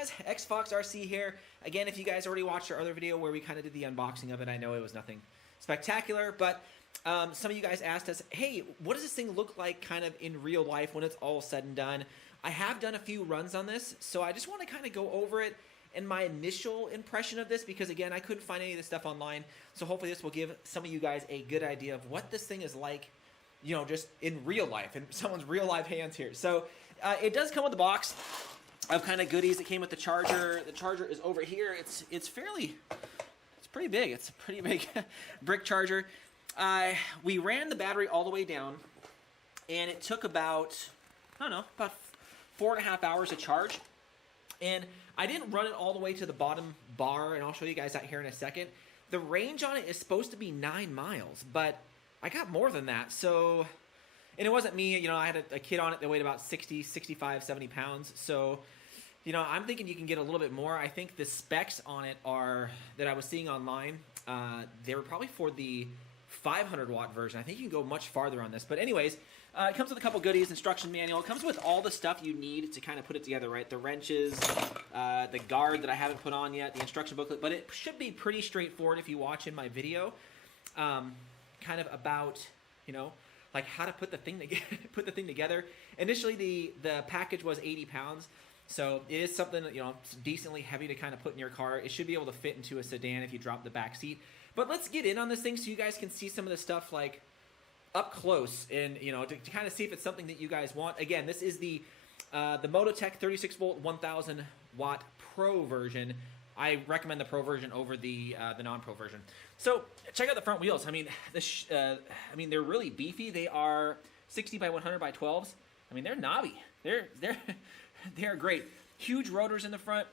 guys? XFoxRC here. Again, if you guys already watched our other video where we kind of did the unboxing of it, I know it was nothing spectacular, but some of you guys asked us, hey, what does this thing look like kind of in real life when it's all said and done? I have done a few runs on this, so I just want to kind of go over it and my initial impression of this, because again, I couldn't find any of this stuff online, so hopefully this will give some of you guys a good idea of what this thing is like, you know, just in real life, in someone's real life hands here. So it does come with a box of kind of goodies. It came with the charger. The charger is over here. It's pretty big. It's a pretty big brick charger. We ran the battery all the way down, and it took about, I don't know, about 4.5 hours to charge. And I didn't run it all the way to the bottom bar, and I'll show you guys that here in a second. The range on it is supposed to be 9 miles, but I got more than that. So, and it wasn't me, you know, I had a kid on it that weighed about 60, 65, 70 pounds. So, you know, I'm thinking you can get a little bit more. I think the specs on it are, that I was seeing online, they were probably for the 500 watt version. I think you can go much farther on this. But anyways, it comes with a couple goodies, instruction manual. It comes with all the stuff you need to kind of put it together, right? The wrenches, the guard that I haven't put on yet, the instruction booklet. But it should be pretty straightforward if you watch in my video, kind of about, you know, like how to put the thing together. Initially, the package was 80 pounds. So it is something that, you know, it's decently heavy to kind of put in your car. It should be able to fit into a sedan if you drop the back seat. But let's get in on this thing so you guys can see some of the stuff like up close, and you know, to kind of see if it's something that you guys want. Again, this is the MotoTec 36 volt 1000 watt Pro version. I recommend the Pro version over the non-Pro version. So check out the front wheels. I mean, they're really beefy. They are 60 by 100 by 12s. I mean, they're knobby. They're great. Huge rotors in the front.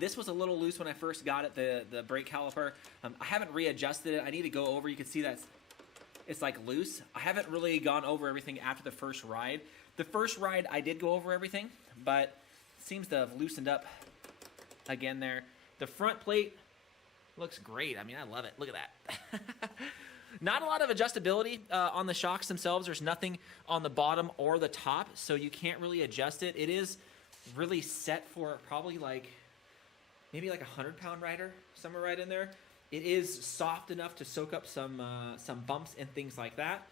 This was a little loose when I first got it, the brake caliper. I haven't readjusted it. I need to go over. You can see that it's like loose. I haven't really gone over everything after the first ride. The first ride I did go over everything, but it seems to have loosened up again there. The front plate looks great. I mean, I love it. Look at that. Not a lot of adjustability on the shocks themselves. There's nothing on the bottom or the top, so you can't really adjust it. It is really set for probably like maybe like a 100-pound rider, somewhere right in there. It is soft enough to soak up some bumps and things like that.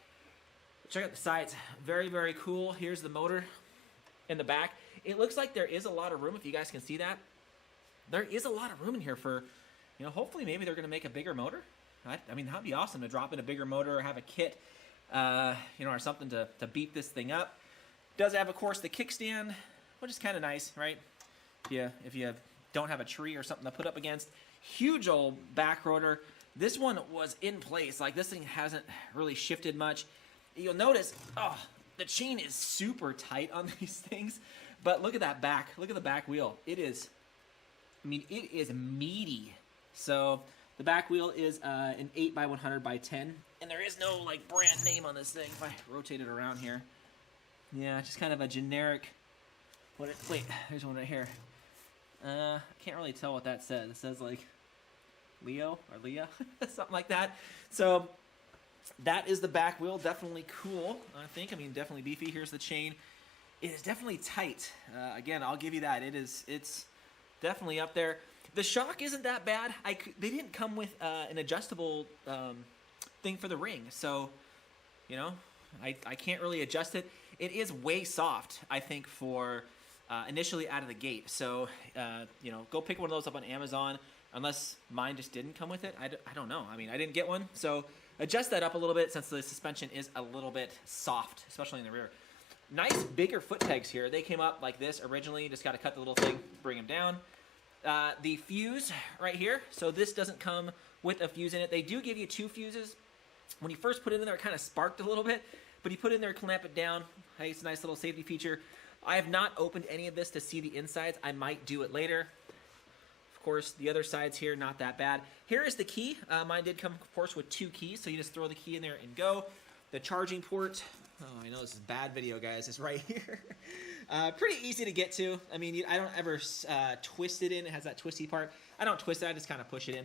Check out the sides. Very, very cool. Here's the motor in the back. It looks like there is a lot of room, if you guys can see that. There is a lot of room in here for, you know, hopefully maybe they're going to make a bigger motor. I mean, that'd be awesome to drop in a bigger motor or have a kit, you know, or something to beat this thing up. Does have, of course, the kickstand, which is kind of nice, right? If you don't have a tree or something to put up against. Huge old back rotor. This one was in place. Like, this thing hasn't really shifted much. You'll notice, oh, the chain is super tight on these things. But look at that back. Look at the back wheel. It is, I mean, it is meaty. So the back wheel is an 8 by 100 by 10. And there is no, like, brand name on this thing. If I rotate it around here. Yeah, just kind of a generic. Wait, there's one right here. I can't really tell what that says. It says like Leo or Leah, something like that. So that is the back wheel. Definitely cool, I think. I mean, definitely beefy. Here's the chain. It is definitely tight. Again, I'll give you that. It's definitely up there. The shock isn't that bad. They didn't come with an adjustable thing for the ring, so you know, I can't really adjust it. It is way soft, I think, for initially out of the gate. So, you know, go pick one of those up on Amazon, unless mine just didn't come with it. I don't know. I mean, I didn't get one. So adjust that up a little bit since the suspension is a little bit soft, especially in the rear. Nice bigger foot pegs here. They came up like this originally. Just got to cut the little thing, bring them down. The fuse right here. So this doesn't come with a fuse in it. They do give you 2 fuses. When you first put it in there, it kind of sparked a little bit, but you put it in there, clamp it down. Hey, it's a nice little safety feature. I have not opened any of this to see the insides. I might do it later. Of course, the other sides here, not that bad. Here is the key. Mine did come, of course, with 2 keys, so you just throw the key in there and go. The charging port, oh, I know this is bad video, guys. It's right here. Pretty easy to get to. I mean, I don't ever twist it in. It has that twisty part. I don't twist it. I just kind of push it in.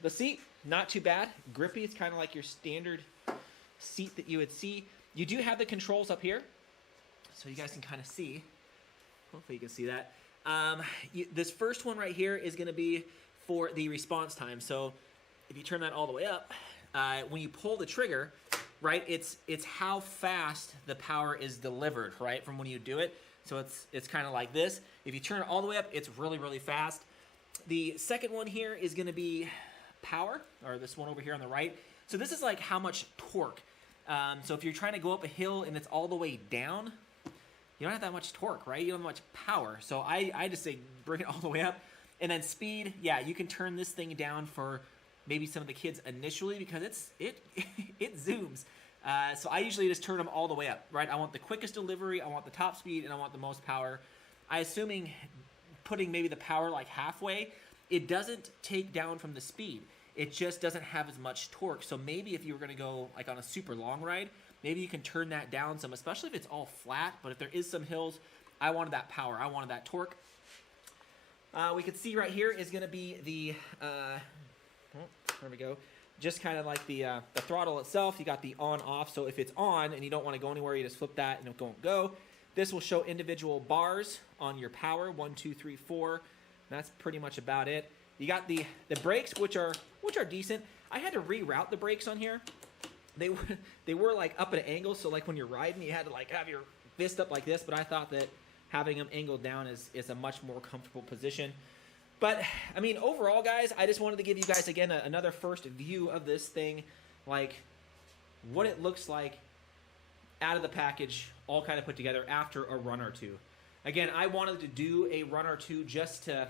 The seat, not too bad. Grippy. It's kind of like your standard seat that you would see. You do have the controls up here, so you guys can kind of see. Hopefully you can see that. This first one right here is going to be for the response time. So if you turn that all the way up, when you pull the trigger, right, it's how fast the power is delivered, right, from when you do it. So it's kind of like this. If you turn it all the way up, it's really, really fast. The second one here is going to be power, or this one over here on the right. So this is like how much torque. So if you're trying to go up a hill and it's all the way down, you don't have that much torque, right? You don't have much power. So I just say bring it all the way up. And then speed, yeah, you can turn this thing down for maybe some of the kids initially because it zooms. So I usually just turn them all the way up, right? I want the quickest delivery, I want the top speed, and I want the most power. Assuming putting maybe the power like halfway, it doesn't take down from the speed. It just doesn't have as much torque. So maybe if you were going to go like on a super long ride, maybe you can turn that down some, especially if it's all flat. But if there is some hills, I wanted that power. I wanted that torque. We can see right here is going to be the, there we go, just kind of like the throttle itself. You got the on-off, so if it's on and you don't want to go anywhere, you just flip that and it won't go. This will show individual bars on your power, 1, 2, 3, 4. That's pretty much about it. You got the brakes, which are decent. I had to reroute the brakes on here. They were like up at an angle, so like when you're riding, you had to like have your fist up like this, but I thought that having them angled down is a much more comfortable position. But, I mean, overall, guys, I just wanted to give you guys, again, another first view of this thing, like what it looks like out of the package, all kind of put together after a run or two. Again, I wanted to do a run or two just to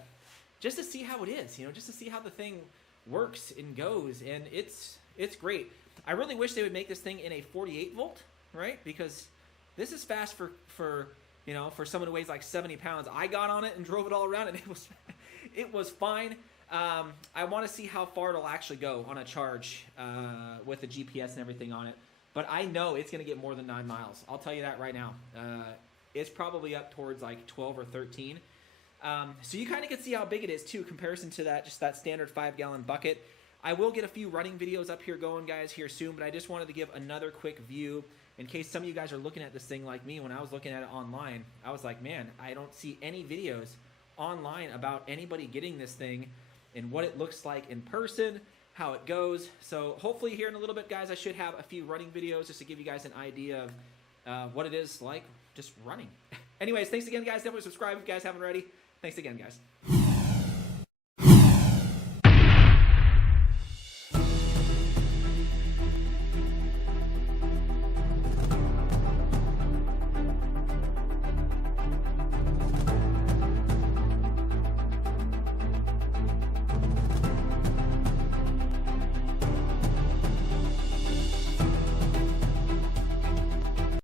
see how it is, just to see how the thing works and goes, and it's great. I really wish they would make this thing in a 48 volt, right? Because this is fast for someone who weighs like 70 pounds. I got on it and drove it all around, and it was fine. I want to see how far it'll actually go on a charge with the GPS and everything on it. But I know it's going to get more than 9 miles. I'll tell you that right now. It's probably up towards like 12 or 13. So you kind of can see how big it is too, comparison to that standard 5-gallon bucket. I will get a few running videos up here going, guys, here soon, but I just wanted to give another quick view in case some of you guys are looking at this thing like me. When I was looking at it online, I was like, man, I don't see any videos online about anybody getting this thing and what it looks like in person, how it goes. So hopefully here in a little bit, guys, I should have a few running videos just to give you guys an idea of what it is like just running. Anyways, thanks again, guys. Definitely subscribe if you guys haven't already. Thanks again, guys.